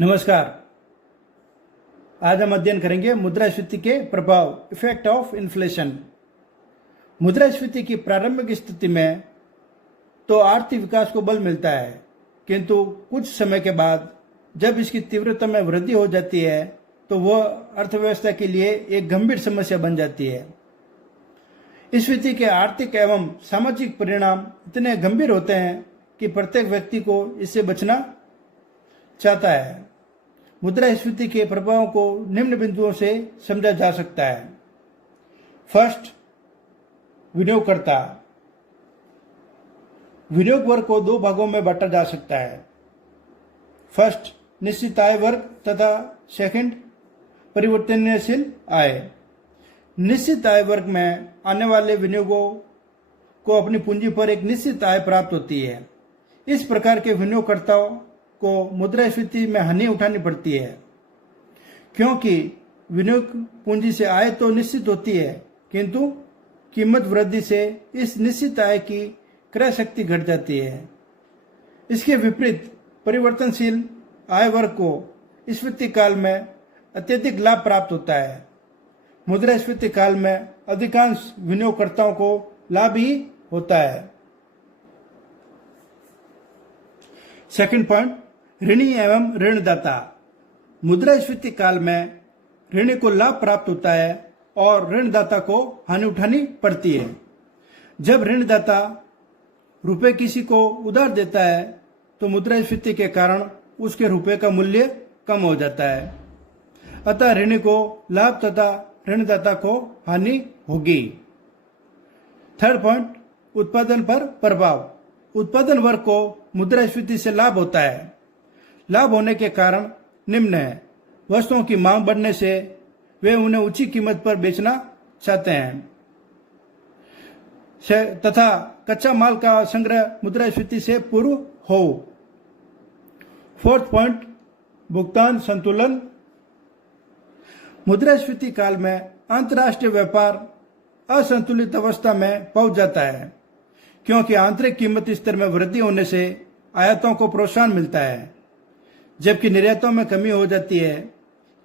नमस्कार। आज हम अध्ययन करेंगे मुद्रास्फीति के प्रभाव, इफेक्ट ऑफ इन्फ्लेशन। मुद्रास्फीति की प्रारंभिक स्थिति में तो आर्थिक विकास को बल मिलता है, किंतु कुछ समय के बाद जब इसकी तीव्रता में वृद्धि हो जाती है तो वह अर्थव्यवस्था के लिए एक गंभीर समस्या बन जाती है। इस स्थिति के आर्थिक एवं सामाजिक परिणाम इतने गंभीर होते हैं कि प्रत्येक व्यक्ति को इससे बचना चाहता है। मुद्रास्फीति के प्रभावों को निम्न बिंदुओं से समझा जा सकता है। फर्स्ट, विनियोगकर्ता। विनियोग वर्ग को दो भागों में बांटा जा सकता है। फर्स्ट, निश्चित आय वर्ग तथा सेकंड, परिवर्तनशील आय। निश्चित आय वर्ग में आने वाले विनियोगों को अपनी पूंजी पर एक निश्चित आय प्राप्त होती है। इस प्रकार के विनियोगकर्ताओं को मुद्रास्फीति में हानि उठानी पड़ती है, क्योंकि विनियोग पूंजी से आय तो निश्चित होती है, किंतु कीमत वृद्धि से इस निश्चित आय की क्रय शक्ति घट जाती है। इसके विपरीत परिवर्तनशील आय वर्ग को स्फीति काल में अत्यधिक लाभ प्राप्त होता है। मुद्रास्फीति काल में अधिकांश विनियोगकर्ताओं को लाभ ही होता है। सेकंड पॉइंट, ऋणी एवं ऋणदाता। मुद्रास्फीति काल में ऋणी को लाभ प्राप्त होता है और ऋणदाता को हानि उठानी पड़ती है। जब ऋणदाता रुपए किसी को उधार देता है तो मुद्रास्फीति के कारण उसके रुपए का मूल्य कम हो जाता है, अतः ऋणी को लाभ तथा ऋणदाता को हानि होगी। थर्ड पॉइंट, उत्पादन पर प्रभाव। उत्पादन वर्ग को मुद्रास्फीति से लाभ होता है। लाभ होने के कारण निम्न है। वस्तुओं की मांग बढ़ने से वे उन्हें ऊंची कीमत पर बेचना चाहते हैं तथा कच्चा माल का संग्रह मुद्रास्फीति से पूर्व हो। फोर्थ पॉइंट, भुगतान संतुलन। मुद्रास्फीति काल में अंतर्राष्ट्रीय व्यापार असंतुलित अवस्था में पहुंच जाता है, क्योंकि आंतरिक कीमत स्तर में वृद्धि होने से आयातों को प्रोत्साहन मिलता है, जबकि निर्यातों में कमी हो जाती है।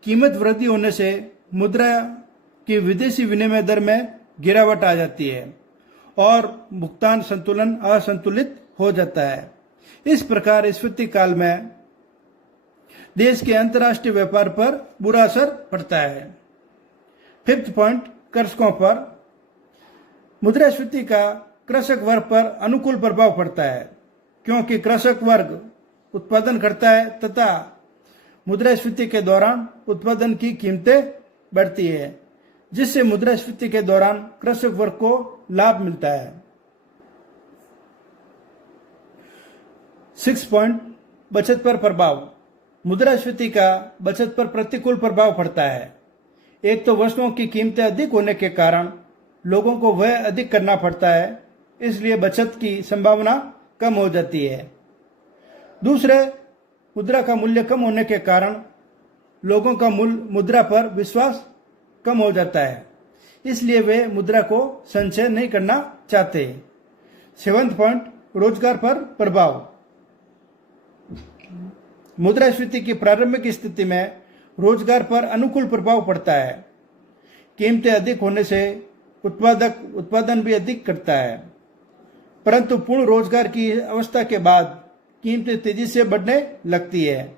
कीमत वृद्धि होने से मुद्रा की विदेशी विनिमय दर में गिरावट आ जाती है और भुगतान संतुलन असंतुलित हो जाता है। इस प्रकार स्फीति काल में देश के अंतर्राष्ट्रीय व्यापार पर बुरा असर पड़ता है। फिफ्थ पॉइंट, कृषकों पर। मुद्रास्फीति का कृषक वर्ग पर अनुकूल प्रभाव पड़ता है, क्योंकि कृषक वर्ग उत्पादन करता है तथा मुद्रास्फीति के दौरान उत्पादन की कीमतें बढ़ती है, जिससे मुद्रास्फीति के दौरान कृषक वर्ग को लाभ मिलता है। सिक्स पॉइंट, बचत पर प्रभाव। मुद्रास्फीति का बचत पर प्रतिकूल प्रभाव पड़ता है। एक तो वस्तुओं की कीमतें अधिक होने के कारण लोगों को वह अधिक करना पड़ता है, इसलिए बचत की संभावना कम हो जाती है। दूसरे, मुद्रा का मूल्य कम होने के कारण लोगों का मुद्रा पर विश्वास कम हो जाता है, इसलिए वे मुद्रा को संचय नहीं करना चाहते। सेवंथ पॉइंट, रोजगार पर प्रभाव। मुद्रास्फीति की प्रारंभिक स्थिति में रोजगार पर अनुकूल प्रभाव पड़ता है। कीमतें अधिक होने से उत्पादन भी अधिक करता है, परंतु पूर्ण रोजगार की अवस्था के बाद कीमतें तेजी से बढ़ने लगती है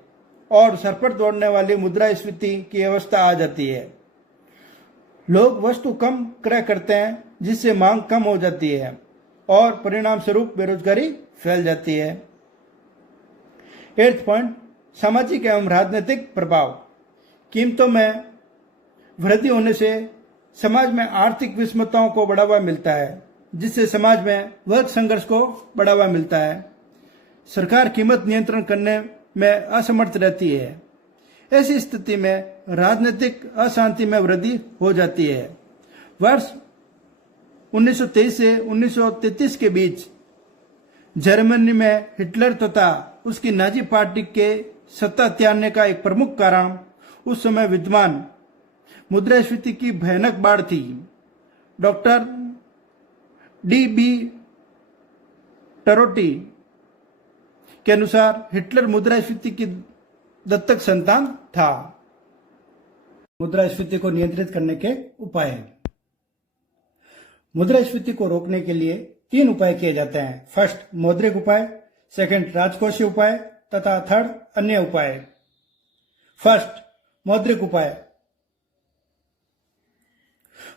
और सर पर दौड़ने वाली मुद्रास्फीति की अवस्था आ जाती है। लोग वस्तु कम क्रय करते हैं, जिससे मांग कम हो जाती है और परिणाम स्वरूप बेरोजगारी फैल जाती है। एट्थ पॉइंट, सामाजिक एवं राजनीतिक प्रभाव। कीमतों में वृद्धि होने से समाज में आर्थिक विषमताओं को बढ़ावा मिलता है, जिससे समाज में वर्ग संघर्ष को बढ़ावा मिलता है। सरकार कीमत नियंत्रण करने में असमर्थ रहती है। ऐसी स्थिति में राजनीतिक अशांति में वृद्धि हो जाती है। वर्ष 1923 से 1933 के बीच जर्मनी में हिटलर तथा उसकी नाजी पार्टी के सत्ता त्यागने का एक प्रमुख कारण उस समय विद्यमान मुद्रास्फीति की भयानक बाढ़ थी। Doctor DB. टरोटी के अनुसार हिटलर मुद्रास्फीति की दत्तक संतान था। मुद्रास्फीति को नियंत्रित करने के उपाय। मुद्रास्फीति को रोकने के लिए 3 उपाय किए जाते हैं। फर्स्ट, मौद्रिक उपाय, सेकंड, राजकोषीय उपाय तथा थर्ड, अन्य उपाय। फर्स्ट, मौद्रिक उपाय।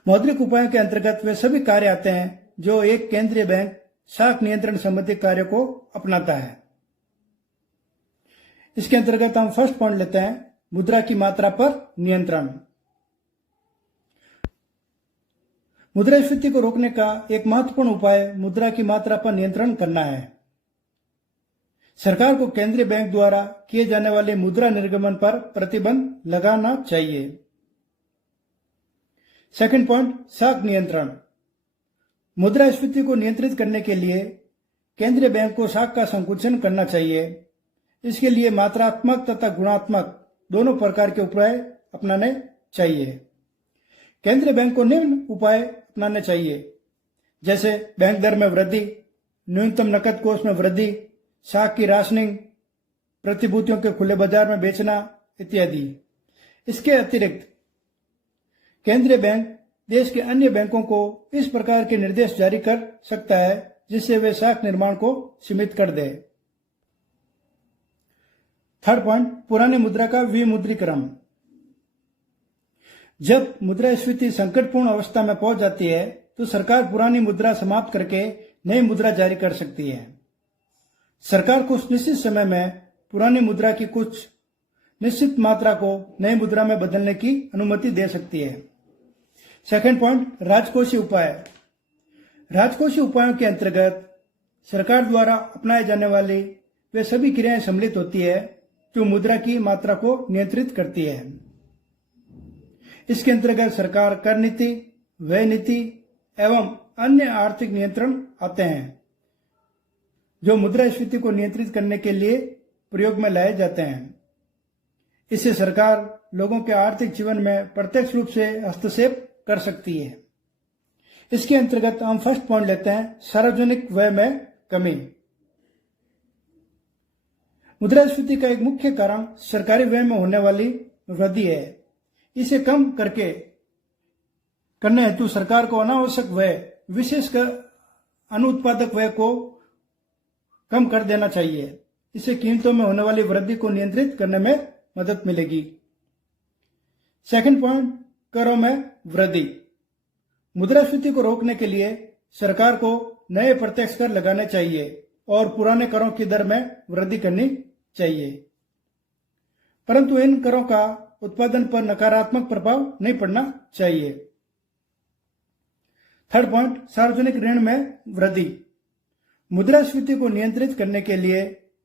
मौद्रिक उपायों के अंतर्गत वे सभी कार्य आते हैं जो एक केंद्रीय बैंक शाख नियंत्रण संबंधी कार्य को अपनाता है। इसके अंतर्गत हम फर्स्ट पॉइंट लेते हैं, मुद्रा की मात्रा पर नियंत्रण। मुद्रास्फीति को रोकने का एक महत्वपूर्ण उपाय मुद्रा की मात्रा पर नियंत्रण करना है। सरकार को केंद्रीय बैंक द्वारा किए जाने वाले मुद्रा निर्गमन पर प्रतिबंध लगाना चाहिए। सेकंड पॉइंट, शाख नियंत्रण। मुद्रास्फीति को नियंत्रित करने के लिए केंद्रीय बैंक को शाख का संकुचन करना चाहिए। इसके लिए मात्रात्मक तथा गुणात्मक दोनों प्रकार के उपाय अपनाने चाहिए। केंद्रीय बैंक को निम्न उपाय अपनाने चाहिए, जैसे बैंक दर में वृद्धि, न्यूनतम नकद कोष में वृद्धि, शाख की राशनिंग, प्रतिभूतियों के खुले बाजार में बेचना इत्यादि। इसके अतिरिक्त केंद्रीय बैंक देश के अन्य बैंकों को इस प्रकार के निर्देश जारी कर सकता है जिससे वे शाख निर्माण को सीमित कर दे। थर्ड पॉइंट, पुरानी मुद्रा का विमुद्रीकरण। जब मुद्रास्फीति संकटपूर्ण अवस्था में पहुंच जाती है तो सरकार पुरानी मुद्रा समाप्त करके नई मुद्रा जारी कर सकती है। सरकार को उस निश्चित समय में पुरानी मुद्रा की कुछ निश्चित मात्रा को नई मुद्रा में बदलने की अनुमति दे सकती है। सेकंड पॉइंट, राजकोषीय उपाय। राजकोषीय उपायों के अंतर्गत सरकार द्वारा अपनाए जाने वाली वे सभी क्रियाएं सम्मिलित होती है जो मुद्रा की मात्रा को नियंत्रित करती है। इसके अंतर्गत सरकार कर नीति, व्यय नीति एवं अन्य आर्थिक नियंत्रण आते हैं जो मुद्रास्फीति को नियंत्रित करने के लिए प्रयोग में लाए जाते हैं। इससे सरकार लोगों के आर्थिक जीवन में प्रत्यक्ष रूप से हस्तक्षेप कर सकती है। इसके अंतर्गत हम फर्स्ट पॉइंट लेते हैं, सार्वजनिक व्यय में कमी। मुद्रास्फीति का एक मुख्य कारण सरकारी व्यय में होने वाली वृद्धि है। इसे कम करने हेतु सरकार को अनावश्यक व्यय, विशेषकर अनुत्पादक व्यय को कम कर देना चाहिए। इससे कीमतों में होने वाली वृद्धि को नियंत्रित करने में मदद मिलेगी। सेकंड पॉइंट, करों में वृद्धि। मुद्रास्फीति को रोकने के लिए सरकार को नए प्रत्यक्ष कर लगाने चाहिए और पुराने करों की दर में वृद्धि करनी चाहिए, परंतु इन करों का उत्पादन पर नकारात्मक प्रभाव नहीं पड़ना चाहिए। थर्ड पॉइंट, सार्वजनिक ऋण में वृद्धि। मुद्रास्फीति को नियंत्रित करने के लिए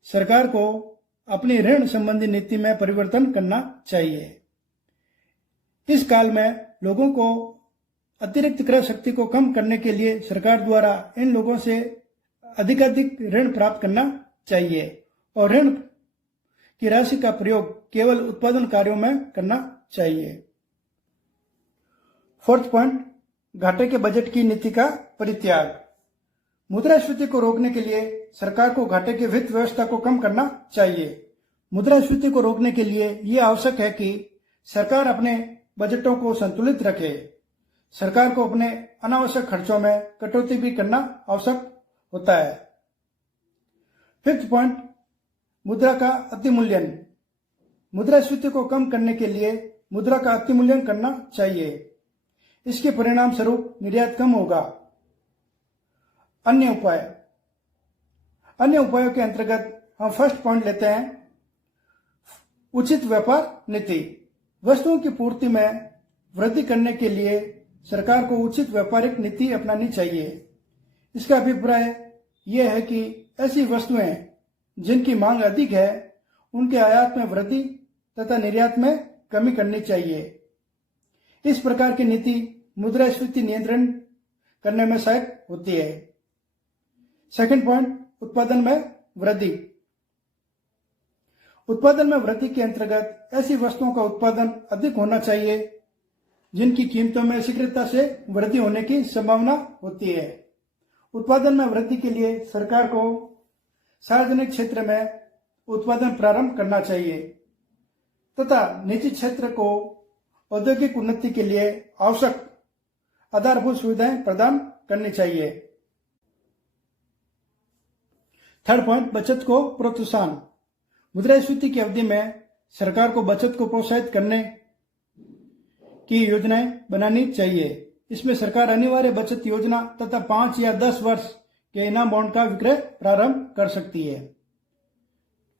सरकार को अपनी ऋण संबंधी नीति में परिवर्तन करना चाहिए। इस काल में लोगों को अतिरिक्त क्रय शक्ति को कम करने के लिए सरकार द्वारा इन लोगों से अधिकाधिक ऋण प्राप्त करना चाहिए और ऋण की राशि का प्रयोग केवल उत्पादन कार्यों में करना चाहिए। फोर्थ पॉइंट, घाटे के बजट की नीति का परित्याग। मुद्रास्फीति को रोकने के लिए सरकार को घाटे की वित्त व्यवस्था को कम करना चाहिए। मुद्रास्फीति को रोकने के लिए यह आवश्यक है कि सरकार अपने बजटों को संतुलित रखे। सरकार को अपने अनावश्यक खर्चों में कटौती भी करना आवश्यक होता है। फिफ्थ पॉइंट, मुद्रा का अतिमूल्यन। मुद्रास्फीति को कम करने के लिए मुद्रा का अतिमूल्यन करना चाहिए। इसके परिणाम स्वरूप निर्यात कम होगा। अन्य उपायों के अंतर्गत हम फर्स्ट पॉइंट लेते हैं, उचित व्यापार नीति। वस्तुओं की पूर्ति में वृद्धि करने के लिए सरकार को उचित व्यापारिक नीति अपनानी चाहिए। इसका अभिप्राय यह है कि ऐसी वस्तुएं जिनकी मांग अधिक है उनके आयात में वृद्धि तथा निर्यात में कमी करनी चाहिए। इस प्रकार की नीति मुद्रास्फीति नियंत्रण करने में सहायक होती है। सेकंड पॉइंट, उत्पादन में वृद्धि। उत्पादन में वृद्धि के अंतर्गत ऐसी वस्तुओं का उत्पादन अधिक होना चाहिए जिनकी कीमतों में शीघ्रता से वृद्धि होने की संभावना होती है। उत्पादन में वृद्धि के लिए सरकार को सार्वजनिक क्षेत्र में उत्पादन प्रारंभ करना चाहिए। तथा निजी क्षेत्र को औद्योगिक उन्नति के लिए आवश्यक आधारभूत सुविधाएं प्रदान करनी चाहिए। थर्ड पॉइंट, बचत को प्रोत्साहन। मुद्रास्फीति की अवधि में सरकार को बचत को प्रोत्साहित करने की योजनाएं बनानी चाहिए। इसमें सरकार अनिवार्य बचत योजना तथा 5 या 10 वर्ष के इनाम बॉन्ड का विक्रय प्रारंभ कर सकती है।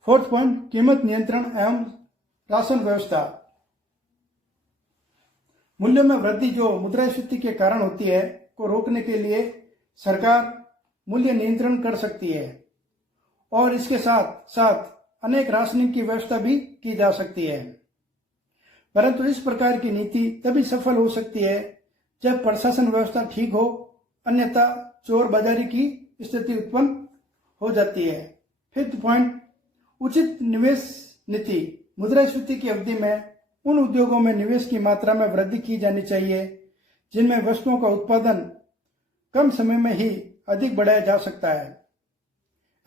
फोर्थ पॉइंट, कीमत नियंत्रण एवं राशन व्यवस्था। मूल्य में वृद्धि जो मुद्रास्फीति के कारण होती है को रोकने के लिए सरकार मूल्य नियंत्रण कर सकती है और इसके साथ साथ अनेक राशनिंग की व्यवस्था भी की जा सकती है। परंतु इस प्रकार की नीति तभी सफल हो सकती है जब प्रशासन व्यवस्था ठीक हो, अन्यथा चोर बाजारी की स्थिति उत्पन्न हो जाती है। फिफ्थ पॉइंट, उचित निवेश नीति। मुद्रास्फीति की अवधि में उन उद्योगों में निवेश की मात्रा में वृद्धि की जानी चाहिए जिनमें वस्तुओं का उत्पादन कम समय में ही अधिक बढ़ाया जा सकता है।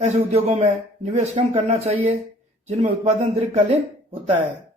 ऐसे उद्योगों में निवेश कम करना चाहिए जिनमें उत्पादन दीर्घकालीन होता है।